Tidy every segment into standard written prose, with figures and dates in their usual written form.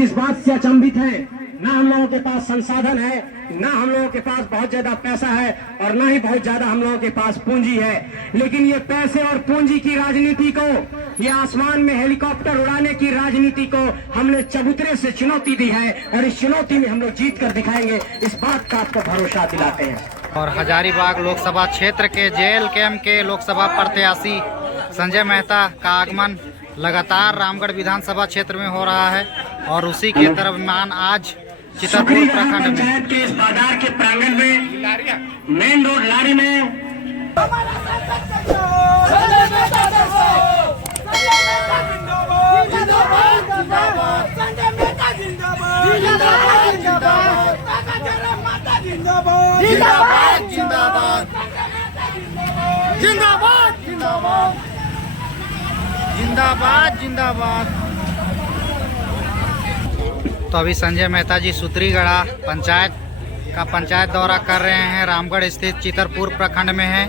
आज इस बात से अचंभित हैं, ना हम लोगों के पास संसाधन है, ना हम लोगों के पास बहुत ज्यादा पैसा है और ना ही बहुत ज्यादा हम लोगों के पास पूंजी है। लेकिन ये पैसे और पूंजी की राजनीति को, ये आसमान में हेलीकॉप्टर उड़ाने की राजनीति को हमने चबूतरे से चुनौती दी है और इस चुनौती में हम लोग जीत कर दिखाएंगे, इस बात का आपको भरोसा दिलाते हैं। और हजारीबाग लोकसभा क्षेत्र के जेएल कैंप के लोकसभा प्रत्याशी संजय मेहता का आगमन लगातार रामगढ़ विधानसभा क्षेत्र में हो रहा है और उसी के तरफमान आज चितरपुर प्रखंड पंचायत के इस बाजार के प्रांगण में मेन रोड लारी में जिंदाबाद जिंदाबाद। तो अभी संजय मेहता जी सुत्रीगढ़ा पंचायत दौरा कर रहे हैं। रामगढ़ स्थित चितरपुर प्रखंड में है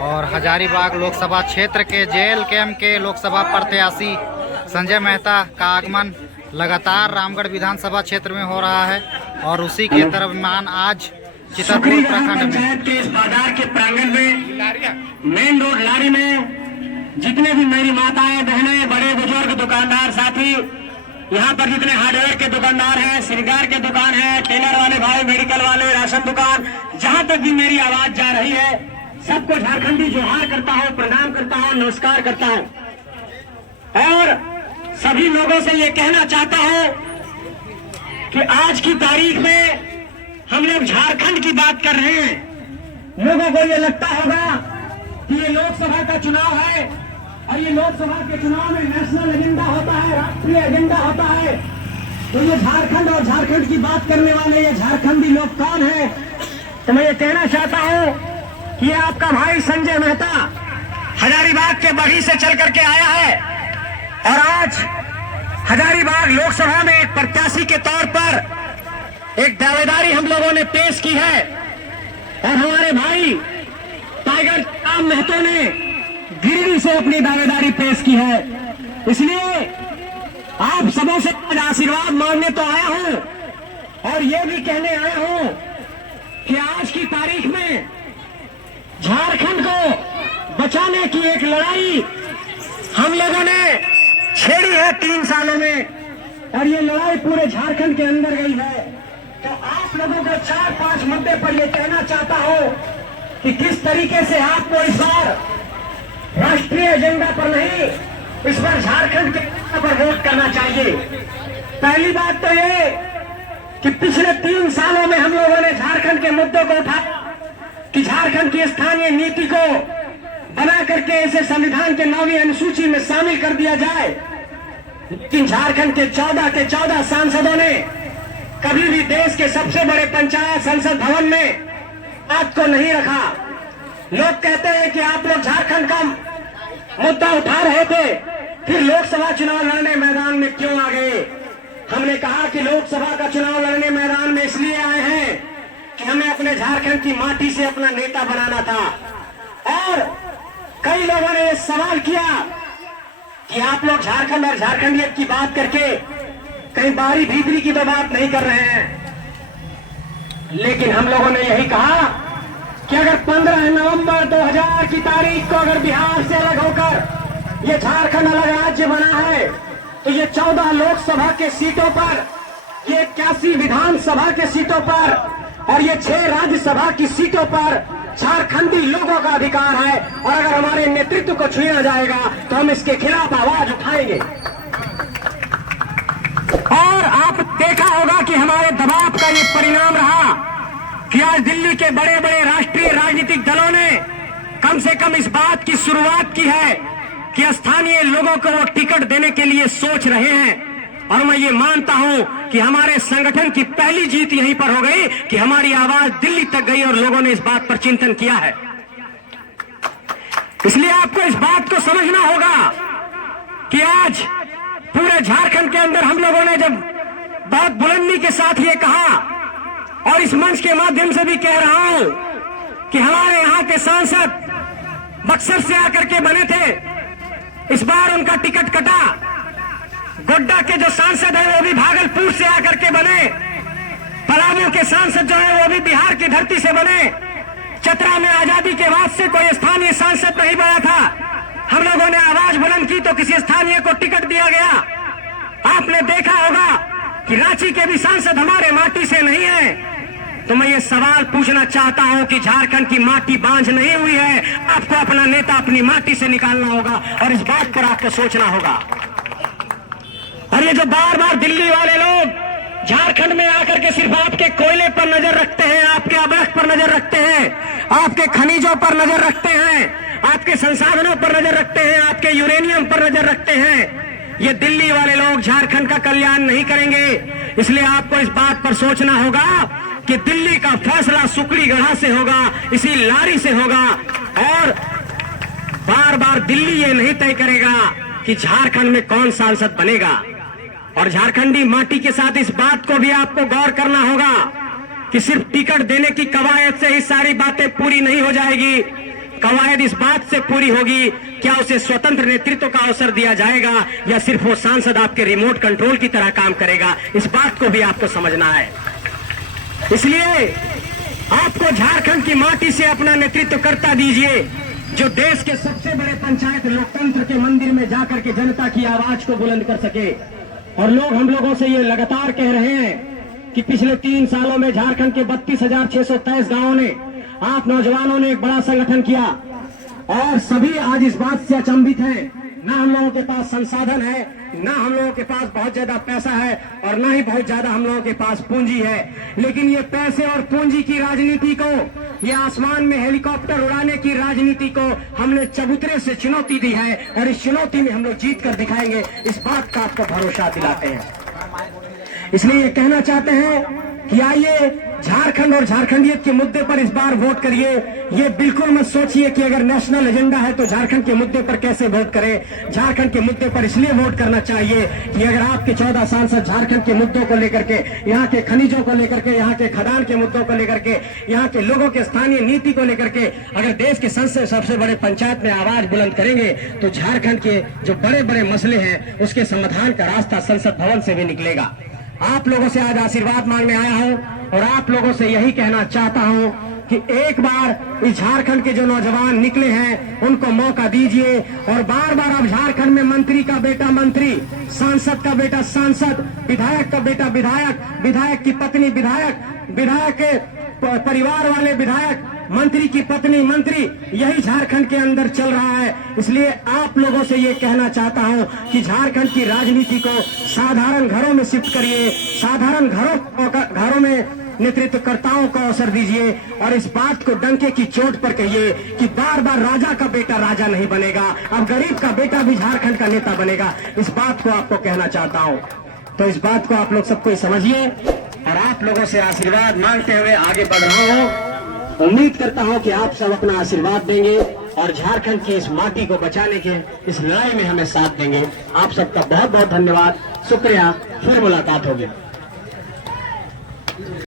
और हजारीबाग लोकसभा क्षेत्र के जेएल कैंप के लोकसभा प्रत्याशी संजय मेहता का आगमन लगातार रामगढ़ विधानसभा क्षेत्र में हो रहा है और उसी के तरफमान आज चितरपुर प्रखंड पंचायत के इस बाजार के प्रांगण में मेन रोड लारी में जितने भी मेरी माताएं बहनें, बड़े बुजुर्ग, दुकानदार साथी, यहाँ पर जितने हार्डवेयर के दुकानदार हैं, श्रृंगार के दुकान है, टेलर वाले भाई, मेडिकल वाले, राशन दुकान, जहाँ तक भी मेरी आवाज जा रही है, सबको झारखंडी जोहार करता हूँ, प्रणाम करता हूँ, नमस्कार करता हूँ। और सभी लोगों से ये कहना चाहता हूँ कि आज की तारीख में हम लोग झारखंड की बात कर रहे हैं। लोगों को ये लगता होगा कि ये लोकसभा का चुनाव है और ये लोकसभा के चुनाव में नेशनल एजेंडा होता है, राष्ट्रीय एजेंडा होता है। तो ये झारखंड और झारखंड की बात करने वाले ये झारखंडी लोग कौन है? तो मैं ये कहना चाहता हूँ कि ये आपका भाई संजय मेहता हजारीबाग के बड़ी से चल करके आया है और आज हजारीबाग लोकसभा में एक प्रत्याशी के तौर पर एक दावेदारी हम लोगों ने पेश की है और हमारे भाई टाइगर राम महतो ने गिरिडीह से अपनी दावेदारी पेश की है। इसलिए आप सबों से आज आशीर्वाद मांगने तो आया हूं और ये भी कहने आया हूं कि आज की तारीख में झारखंड को बचाने की एक लड़ाई हम लोगों ने छेड़ी है 3 सालों में और ये लड़ाई पूरे झारखंड के अंदर गई है। तो आप लोगों को 4-5 मुद्दे पर यह कहना चाहता हूं कि किस तरीके से आपको इस बार राष्ट्रीय एजेंडा पर नहीं, इस बार झारखंड के पर वोट करना चाहिए। पहली बात तो ये कि पिछले 3 सालों में हम लोगों ने झारखंड के मुद्दों को उठाया कि झारखंड की स्थानीय नीति को बना करके इसे संविधान के 9वीं अनुसूची में शामिल कर दिया जाए। लेकिन झारखंड के 14 सांसदों ने कभी भी देश के सबसे बड़े पंचायत संसद भवन में बात को नहीं रखा। लोग कहते हैं कि आप लोग झारखंड का मुद्दा उठा रहे थे, फिर लोकसभा चुनाव लड़ने मैदान में क्यों आ गए? हमने कहा कि लोकसभा का चुनाव लड़ने मैदान में इसलिए आए हैं कि हमें अपने झारखंड की माटी से अपना नेता बनाना था। और कई लोगों ने यह सवाल किया कि आप लोग झारखंड और झारखंडियत की बात करके कहीं बाहरी भीतरी की तो बात नहीं कर रहे हैं। लेकिन हम लोगों ने यही कहा कि अगर 15 नवंबर 2000 की तारीख को अगर बिहार से अलग होकर ये झारखंड अलग राज्य बना है तो ये 14 लोकसभा के सीटों पर, ये 81 विधानसभा के सीटों पर और ये 6 राज्यसभा की सीटों पर झारखंडी लोगों का अधिकार है और अगर हमारे नेतृत्व को छीना जाएगा तो हम इसके खिलाफ आवाज उठाएंगे। और आप देखा होगा कि हमारे दबाव का ये परिणाम रहा कि आज दिल्ली के बड़े बड़े राष्ट्रीय राजनीतिक दलों ने कम से कम इस बात की शुरुआत की है कि स्थानीय लोगों को वो टिकट देने के लिए सोच रहे हैं। और मैं ये मानता हूं कि हमारे संगठन की पहली जीत यहीं पर हो गई कि हमारी आवाज दिल्ली तक गई और लोगों ने इस बात पर चिंतन किया है। इसलिए आपको इस बात को समझना होगा कि आज पूरे झारखंड के अंदर हम लोगों ने जब बहुत बुलंदी के साथ ये कहा और इस मंच के माध्यम से भी कह रहा हूं कि हमारे यहां के सांसद बक्सर से आकर के बने थे, इस बार उनका टिकट कटा गोड्डा के जो सांसद हैं वो भी भागलपुर से आकर के बने, पलामू के सांसद जो है वो भी बिहार की धरती से बने। चतरा में आजादी के बाद से कोई स्थानीय सांसद नहीं बना था। हम लोगों ने आवाज बुलंद की तो किसी स्थानीय को टिकट दिया गया। आपने देखा होगा कि रांची के भी सांसद हमारे माटी से नहीं है। तो मैं ये सवाल पूछना चाहता हूं कि झारखंड की माटी बांझ नहीं हुई है। आपको अपना नेता अपनी माटी से निकालना होगा और इस बात पर आपको सोचना होगा। और ये जो बार बार दिल्ली वाले लोग झारखंड में आकर के सिर्फ आपके कोयले पर नजर रखते हैं, आपके अवरख पर नजर रखते हैं, आपके खनिजों पर नजर रखते हैं, आपके संसाधनों पर नजर रखते हैं, आपके यूरेनियम पर नजर रखते हैं, ये दिल्ली वाले लोग झारखंड का कल्याण नहीं करेंगे। इसलिए आपको इस बात पर सोचना होगा कि दिल्ली का फैसला सुकड़ीगढ़ा से होगा, इसी लारी से होगा। और बार बार दिल्ली ये नहीं तय करेगा कि झारखंड में कौन सांसद बनेगा। और झारखंडी माटी के साथ इस बात को भी आपको गौर करना होगा कि सिर्फ टिकट देने की कवायद से ही सारी बातें पूरी नहीं हो जाएगी। कवायद इस बात से पूरी होगी, क्या उसे स्वतंत्र नेतृत्व का अवसर दिया जाएगा या सिर्फ वो सांसद आपके रिमोट कंट्रोल की तरह काम करेगा। इस बात को भी आपको समझना है। इसलिए आपको झारखंड की माटी से अपना नेतृत्व करता दीजिए, जो देश के सबसे बड़े पंचायत लोकतंत्र के मंदिर में जाकर के जनता की आवाज को बुलंद कर सके। और लोग हम लोगों से ये लगातार कह रहे हैं कि पिछले 3 सालों में झारखंड के 32,623 गांवों ने, आप नौजवानों ने एक बड़ा संगठन किया और सभी आज इस बात से अचंभित हैं। ना हम लोगों के पास संसाधन है, ना हम लोगों के पास बहुत ज्यादा पैसा है और ना ही बहुत ज्यादा हम लोगों के पास पूंजी है। लेकिन ये पैसे और पूंजी की राजनीति को, ये आसमान में हेलीकॉप्टर उड़ाने की राजनीति को हमने चबूतरे से चुनौती दी है और इस चुनौती में हम लोग जीत कर दिखाएंगे। इस बात का आपको भरोसा दिलाते हैं। इसलिए ये कहना चाहते हैं कि आइए झारखंड और झारखंडियत के मुद्दे पर इस बार वोट करिए। ये बिल्कुल मत सोचिए कि अगर नेशनल एजेंडा है तो झारखंड के मुद्दे पर कैसे वोट करें। झारखंड के मुद्दे पर इसलिए वोट करना चाहिए कि अगर आपके 14 सांसद झारखंड के मुद्दों को लेकर के, यहाँ के खनिजों को लेकर के, यहाँ के खदान के मुद्दों को लेकर के, यहाँ के लोगों के स्थानीय नीति को लेकर के अगर देश के संसद सबसे बड़े पंचायत में आवाज बुलंद करेंगे तो झारखंड के जो बड़े बड़े मसले हैं उसके समाधान का रास्ता संसद भवन से भी निकलेगा। आप लोगों से आज आशीर्वाद मांगने आया हूं और आप लोगों से यही कहना चाहता हूं कि एक बार इस झारखंड के जो नौजवान निकले हैं उनको मौका दीजिए। और बार बार आप झारखंड में मंत्री का बेटा मंत्री, सांसद का बेटा सांसद, विधायक का बेटा विधायक, विधायक की पत्नी विधायक, विधायक के परिवार वाले विधायक, मंत्री की पत्नी मंत्री, यही झारखंड के अंदर चल रहा है। इसलिए आप लोगों से ये कहना चाहता हूं कि झारखंड की राजनीति को साधारण घरों में शिफ्ट करिए, साधारण घरों में नेतृत्वकर्ताओं को अवसर दीजिए और इस बात को डंके की चोट पर कहिए कि बार बार राजा का बेटा राजा नहीं बनेगा, अब गरीब का बेटा भी झारखंड का नेता बनेगा। इस बात को आपको कहना चाहता हूं। तो इस बात को आप लोग सबको समझिए और आप लोगों से आशीर्वाद मांगते हुए आगे बढ़ रहा हूं। उम्मीद करता हूं कि आप सब अपना आशीर्वाद देंगे और झारखंड की इस माटी को बचाने के इस लड़ाई में हमें साथ देंगे। आप सबका बहुत बहुत धन्यवाद, शुक्रिया। फिर मुलाकात होगी।